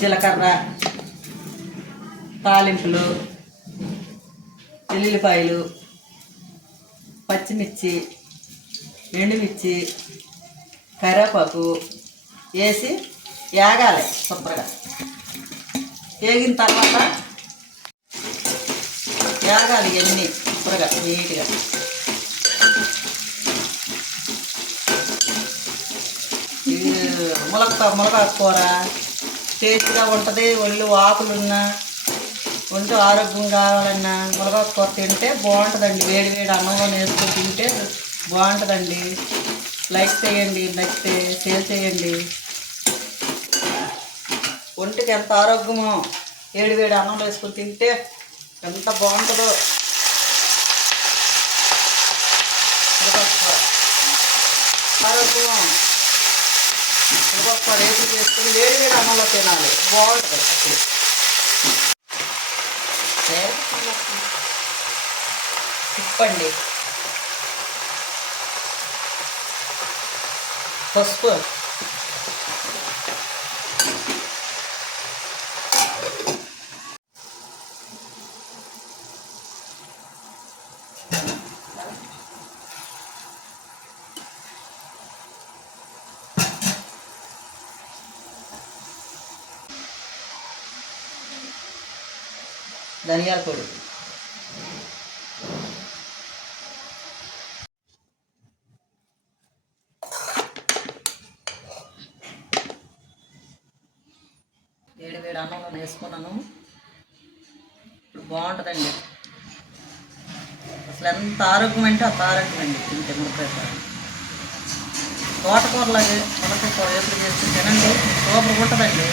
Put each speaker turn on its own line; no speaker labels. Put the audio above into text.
జీలకర్ర తాలింపులు వెల్లుల్లిపాయలు పచ్చిమిర్చి ఎండుమిర్చి కరివేపాకు వేసి వేగాలి శుభ్రంగా. వేగిన తర్వాత వేగాలి ఇవన్నీ శుభ్రంగా నీట్గా. ములక్క ములక కూర. టేస్ట్గా ఉంటుంది. ఒళ్ళు ఆకులున్నా ఒంటి ఆరోగ్యం కావాలన్నా ములగాకు కూర తింటే బాగుంటుందండి. వేడి వేడి అన్నంలో వేసుకొని తింటే బాగుంటుందండి. లైక్ చేయండి నచ్చితే షేర్ చేయండి. ఒంటికి ఎంత ఆరోగ్యమో వేడి వేడి అన్నం వేసుకుని తింటే ఎంత బాగుంటుందో. ఆరోగ్యం ఇంకొక రేపు చేసుకుని వేడి వేడి అన్నంలో తినాలి. బాగుంటుంది తిప్పండి. పసుపు. ధనియాల పొడి. వేడి వేడి అన్నంలో వేసుకున్నాను ఇప్పుడు బాగుంటుందండి. అసలు ఎంత ఆరోగ్యం అంటే అంత ఆరోగ్యం అండి తింటే మునక్కాయ తోటకూరలాగే మునక్కాయ కూర ఎప్పుడు చేస్తే తినండి సూపర్ ఉంటుందండి.